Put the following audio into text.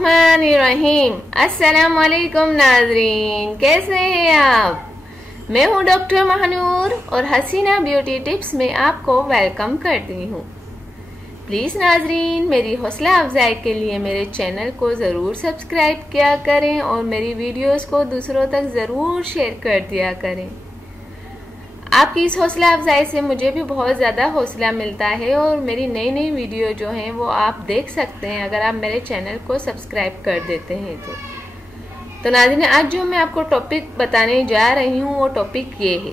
रहीम। अस्सलाम वालेकुम नाजरीन, कैसे हैं आप? मैं हूं डॉक्टर महानूर और हसीना ब्यूटी टिप्स में आपको वेलकम करती हूं। प्लीज़ नाजरीन, मेरी हौसला अफजाई के लिए मेरे चैनल को ज़रूर सब्सक्राइब किया करें और मेरी वीडियोस को दूसरों तक ज़रूर शेयर कर दिया करें। आपकी इस हौसला अफजाई से मुझे भी बहुत ज़्यादा हौसला मिलता है और मेरी नई नई वीडियो जो हैं वो आप देख सकते हैं अगर आप मेरे चैनल को सब्सक्राइब कर देते हैं तो नाज़रीन, आज जो मैं आपको टॉपिक बताने जा रही हूँ वो टॉपिक ये है